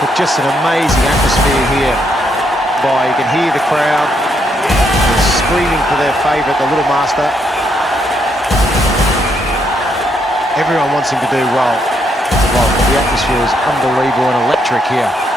But just an amazing atmosphere here. You can hear the crowd screaming for their favourite, the little master. Everyone wants him to do well. The atmosphere is unbelievable and electric here.